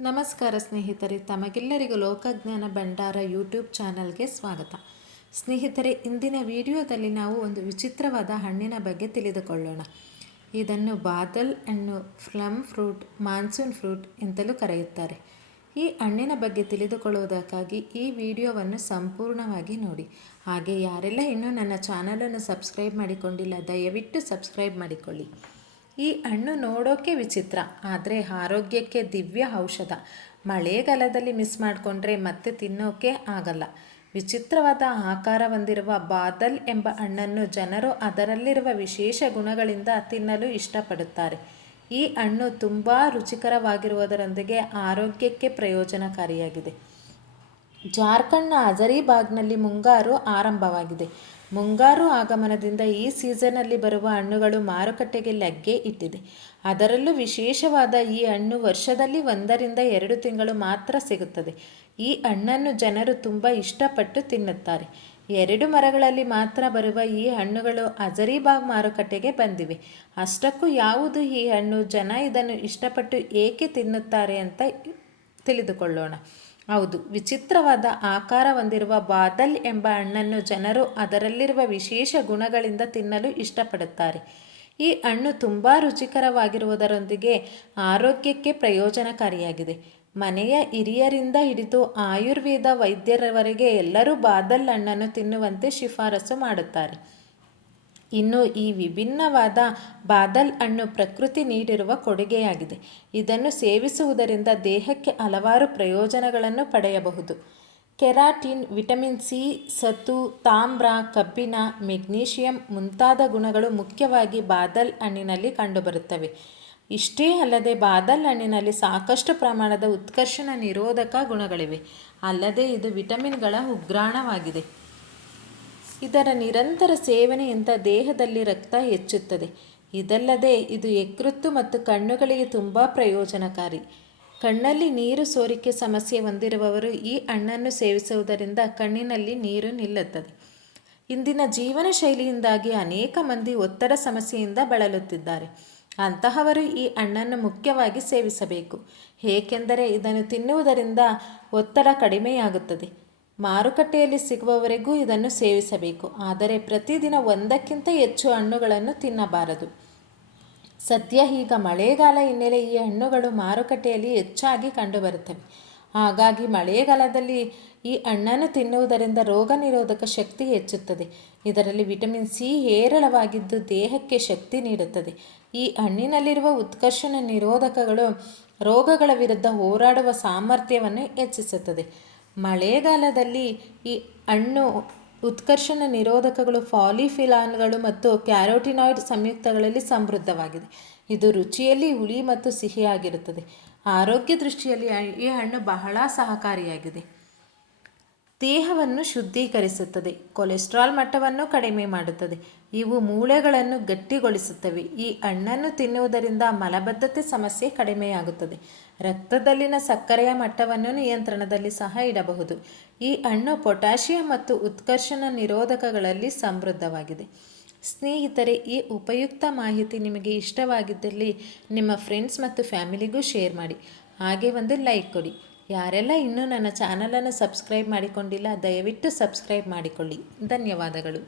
ನಮಸ್ಕಾರ ಸ್ನೇಹಿತರೆ, ತಮಗೆಲ್ಲರಿಗೂ ಲೋಕಜ್ಞಾನ ಭಂಡಾರ ಯೂಟ್ಯೂಬ್ ಚಾನಲ್ಗೆ ಸ್ವಾಗತ. ಸ್ನೇಹಿತರೆ, ಇಂದಿನ ವಿಡಿಯೋದಲ್ಲಿ ನಾವು ಒಂದು ವಿಚಿತ್ರವಾದ ಹಣ್ಣಿನ ಬಗ್ಗೆ ತಿಳಿದುಕೊಳ್ಳೋಣ. ಇದನ್ನು ಬಾದಲ್ ಹಣ್ಣು, ಪ್ಲಮ್ ಫ್ರೂಟ್, ಮಾನ್ಸೂನ್ ಫ್ರೂಟ್ ಎಂತಲೂ ಕರೆಯುತ್ತಾರೆ. ಈ ಹಣ್ಣಿನ ಬಗ್ಗೆ ತಿಳಿದುಕೊಳ್ಳುವುದಕ್ಕಾಗಿ ಈ ವಿಡಿಯೋವನ್ನು ಸಂಪೂರ್ಣವಾಗಿ ನೋಡಿ. ಹಾಗೆ ಯಾರೆಲ್ಲ ಇನ್ನೂ ನನ್ನ ಚಾನಲನ್ನು ಸಬ್ಸ್ಕ್ರೈಬ್ ಮಾಡಿಕೊಂಡಿಲ್ಲ, ದಯವಿಟ್ಟು ಸಬ್ಸ್ಕ್ರೈಬ್ ಮಾಡಿಕೊಳ್ಳಿ. ಈ ಹಣ್ಣು ನೋಡೋಕ್ಕೆ ವಿಚಿತ್ರ, ಆದರೆ ಆರೋಗ್ಯಕ್ಕೆ ದಿವ್ಯ ಔಷಧ. ಮಳೆಗಾಲದಲ್ಲಿ ಮಿಸ್ ಮಾಡಿಕೊಂಡ್ರೆ ಮತ್ತೆ ತಿನ್ನೋಕೆ ಆಗಲ್ಲ. ವಿಚಿತ್ರವಾದ ಆಕಾರ ಹೊಂದಿರುವ ಬಾದಲ್ ಎಂಬ ಹಣ್ಣನ್ನು ಜನರು ಅದರಲ್ಲಿರುವ ವಿಶೇಷ ಗುಣಗಳಿಂದ ತಿನ್ನಲು ಇಷ್ಟಪಡುತ್ತಾರೆ. ಈ ಹಣ್ಣು ತುಂಬ ರುಚಿಕರವಾಗಿರುವುದರೊಂದಿಗೆ ಆರೋಗ್ಯಕ್ಕೆ ಪ್ರಯೋಜನಕಾರಿಯಾಗಿದೆ. ಜಾರ್ಖಂಡ್ನ ಹಜಾರಿಬಾಗ್ನಲ್ಲಿ ಮುಂಗಾರು ಆರಂಭವಾಗಿದೆ. ಮುಂಗಾರು ಆಗಮನದಿಂದ ಈ ಸೀಸನ್ನಲ್ಲಿ ಬರುವ ಹಣ್ಣುಗಳು ಮಾರುಕಟ್ಟೆಗೆ ಲಗ್ಗೆ ಇಟ್ಟಿದೆ. ಅದರಲ್ಲೂ ವಿಶೇಷವಾದ ಈ ಹಣ್ಣು ವರ್ಷದಲ್ಲಿ 1-2 ತಿಂಗಳು ಮಾತ್ರ ಸಿಗುತ್ತದೆ. ಈ ಹಣ್ಣನ್ನು ಜನರು ತುಂಬ ಇಷ್ಟಪಟ್ಟು ತಿನ್ನುತ್ತಾರೆ. 2 ಮರಗಳಲ್ಲಿ ಮಾತ್ರ ಬರುವ ಈ ಹಣ್ಣುಗಳು ಹಜಾರಿಬಾಗ್ ಮಾರುಕಟ್ಟೆಗೆ ಬಂದಿವೆ. ಅಷ್ಟಕ್ಕೂ ಯಾವುದು ಈ ಹಣ್ಣು, ಜನ ಇದನ್ನು ಇಷ್ಟಪಟ್ಟು ಏಕೆ ತಿನ್ನುತ್ತಾರೆ ಅಂತ ತಿಳಿದುಕೊಳ್ಳೋಣ. ಹೌದು, ವಿಚಿತ್ರವಾದ ಆಕಾರ ಹೊಂದಿರುವ ಬಾದಲ್ ಎಂಬ ಹಣ್ಣನ್ನು ಜನರು ಅದರಲ್ಲಿರುವ ವಿಶೇಷ ಗುಣಗಳಿಂದ ತಿನ್ನಲು ಇಷ್ಟಪಡುತ್ತಾರೆ. ಈ ಹಣ್ಣು ತುಂಬ ರುಚಿಕರವಾಗಿರುವುದರೊಂದಿಗೆ ಆರೋಗ್ಯಕ್ಕೆ ಪ್ರಯೋಜನಕಾರಿಯಾಗಿದೆ. ಮನೆಯ ಹಿರಿಯರಿಂದ ಹಿಡಿದು ಆಯುರ್ವೇದ ವೈದ್ಯರವರೆಗೆ ಎಲ್ಲರೂ ಬಾದಲ್ ಹಣ್ಣನ್ನು ತಿನ್ನುವಂತೆ ಶಿಫಾರಸು ಮಾಡುತ್ತಾರೆ. ಇನ್ನು ಈ ವಿಭಿನ್ನವಾದ ಬಾದಲ್ ಹಣ್ಣು ಪ್ರಕೃತಿ ನೀಡಿರುವ ಕೊಡುಗೆಯಾಗಿದೆ. ಇದನ್ನು ಸೇವಿಸುವುದರಿಂದ ದೇಹಕ್ಕೆ ಹಲವಾರು ಪ್ರಯೋಜನಗಳನ್ನು ಪಡೆಯಬಹುದು. ಕೆರಾಟಿನ್, ವಿಟಮಿನ್ ಸಿ, ಸತು, ತಾಮ್ರ, ಕಬ್ಬಿಣ, ಮೆಗ್ನೀಷಿಯಂ ಮುಂತಾದ ಗುಣಗಳು ಮುಖ್ಯವಾಗಿ ಬಾದಲ್ ಹಣ್ಣಿನಲ್ಲಿ ಕಂಡುಬರುತ್ತವೆ. ಇಷ್ಟೇ ಅಲ್ಲದೆ ಬಾದಲ್ ಹಣ್ಣಿನಲ್ಲಿ ಸಾಕಷ್ಟು ಪ್ರಮಾಣದ ಉತ್ಕರ್ಷಣ ನಿರೋಧಕ ಗುಣಗಳಿವೆ. ಅಲ್ಲದೆ ಇದು ವಿಟಮಿನ್ಗಳ ಉಗ್ರಾಣವಾಗಿದೆ. ಇದರ ನಿರಂತರ ಸೇವನೆಯಿಂದ ದೇಹದಲ್ಲಿ ರಕ್ತ ಹೆಚ್ಚುತ್ತದೆ. ಇದಲ್ಲದೆ ಇದು ಯಕೃತ್ತು ಮತ್ತು ಕಣ್ಣುಗಳಿಗೆ ತುಂಬ ಪ್ರಯೋಜನಕಾರಿ. ಕಣ್ಣಲ್ಲಿ ನೀರು ಸೋರಿಕೆ ಸಮಸ್ಯೆ ಹೊಂದಿರುವವರು ಈ ಹಣ್ಣನ್ನು ಸೇವಿಸುವುದರಿಂದ ಕಣ್ಣಿನಲ್ಲಿ ನೀರು ನಿಲ್ಲುತ್ತದೆ. ಇಂದಿನ ಜೀವನ ಶೈಲಿಯಿಂದಾಗಿ ಅನೇಕ ಮಂದಿ ಒತ್ತಡ ಸಮಸ್ಯೆಯಿಂದ ಬಳಲುತ್ತಿದ್ದಾರೆ. ಅಂತಹವರು ಈ ಹಣ್ಣನ್ನು ಮುಖ್ಯವಾಗಿ ಸೇವಿಸಬೇಕು. ಏಕೆಂದರೆ ಇದನ್ನು ತಿನ್ನುವುದರಿಂದ ಒತ್ತಡ ಕಡಿಮೆಯಾಗುತ್ತದೆ. ಮಾರುಕಟ್ಟೆಯಲ್ಲಿ ಸಿಗುವವರೆಗೂ ಇದನ್ನು ಸೇವಿಸಬೇಕು. ಆದರೆ ಪ್ರತಿದಿನ 1ಕ್ಕಿಂತ ಹೆಚ್ಚು ಹಣ್ಣುಗಳನ್ನು ತಿನ್ನಬಾರದು. ಸದ್ಯ ಈಗ ಮಳೆಗಾಲ ಹಿನ್ನೆಲೆ ಈ ಹಣ್ಣುಗಳು ಮಾರುಕಟ್ಟೆಯಲ್ಲಿ ಹೆಚ್ಚಾಗಿ ಕಂಡುಬರುತ್ತವೆ. ಹಾಗಾಗಿ ಮಳೆಗಾಲದಲ್ಲಿ ಈ ಹಣ್ಣನ್ನು ತಿನ್ನುವುದರಿಂದ ರೋಗ ನಿರೋಧಕ ಶಕ್ತಿ ಹೆಚ್ಚುತ್ತದೆ. ಇದರಲ್ಲಿ ವಿಟಮಿನ್ ಸಿ ಹೇರಳವಾಗಿದ್ದು ದೇಹಕ್ಕೆ ಶಕ್ತಿ ನೀಡುತ್ತದೆ. ಈ ಹಣ್ಣಿನಲ್ಲಿರುವ ಉತ್ಕರ್ಷಣ ನಿರೋಧಕಗಳು ರೋಗಗಳ ವಿರುದ್ಧ ಹೋರಾಡುವ ಸಾಮರ್ಥ್ಯವನ್ನು ಹೆಚ್ಚಿಸುತ್ತದೆ. ಮಳೆಗಾಲದಲ್ಲಿ ಈ ಹಣ್ಣು ಉತ್ಕರ್ಷಣ ನಿರೋಧಕಗಳು, ಪಾಲಿಫಿನಾಲ್ಗಳು ಮತ್ತು ಕ್ಯಾರೋಟಿನಾಯ್ಡ್ ಸಂಯುಕ್ತಗಳಲ್ಲಿ ಸಮೃದ್ಧವಾಗಿದೆ. ಇದು ರುಚಿಯಲ್ಲಿ ಹುಳಿ ಮತ್ತು ಸಿಹಿಯಾಗಿರುತ್ತದೆ. ಆರೋಗ್ಯ ದೃಷ್ಟಿಯಲ್ಲಿ ಈ ಹಣ್ಣು ಬಹಳ ಸಹಕಾರಿಯಾಗಿದೆ. ದೇಹವನ್ನು ಶುದ್ಧೀಕರಿಸುತ್ತದೆ, ಕೊಲೆಸ್ಟ್ರಾಲ್ ಮಟ್ಟವನ್ನು ಕಡಿಮೆ ಮಾಡುತ್ತದೆ. ಇವು ಮೂಳೆಗಳನ್ನು ಗಟ್ಟಿಗೊಳಿಸುತ್ತವೆ. ಈ ಹಣ್ಣನ್ನು ತಿನ್ನುವುದರಿಂದ ಮಲಬದ್ಧತೆ ಸಮಸ್ಯೆ ಕಡಿಮೆಯಾಗುತ್ತದೆ. ರಕ್ತದಲ್ಲಿನ ಸಕ್ಕರೆಯ ಮಟ್ಟವನ್ನು ನಿಯಂತ್ರಣದಲ್ಲಿ ಸಹ ಇಡಬಹುದು. ಈ ಹಣ್ಣು ಪೊಟ್ಯಾಷಿಯಂ ಮತ್ತು ಉತ್ಕರ್ಷಣ ನಿರೋಧಕಗಳಲ್ಲಿ ಸಮೃದ್ಧವಾಗಿದೆ. ಸ್ನೇಹಿತರೆ, ಈ ಉಪಯುಕ್ತ ಮಾಹಿತಿ ನಿಮಗೆ ಇಷ್ಟವಾಗಿದ್ದಲ್ಲಿ ನಿಮ್ಮ ಫ್ರೆಂಡ್ಸ್ ಮತ್ತು ಫ್ಯಾಮಿಲಿಗೂ ಶೇರ್ ಮಾಡಿ. ಹಾಗೆ ಒಂದು ಲೈಕ್ ಕೊಡಿ. ಯಾರೆಲ್ಲ ಇನ್ನೂ ನನ್ನ ಚಾನಲನ್ನು ಸಬ್ಸ್ಕ್ರೈಬ್ ಮಾಡಿಕೊಂಡಿಲ್ಲ, ದಯವಿಟ್ಟು ಸಬ್ಸ್ಕ್ರೈಬ್ ಮಾಡಿಕೊಳ್ಳಿ. ಧನ್ಯವಾದಗಳು.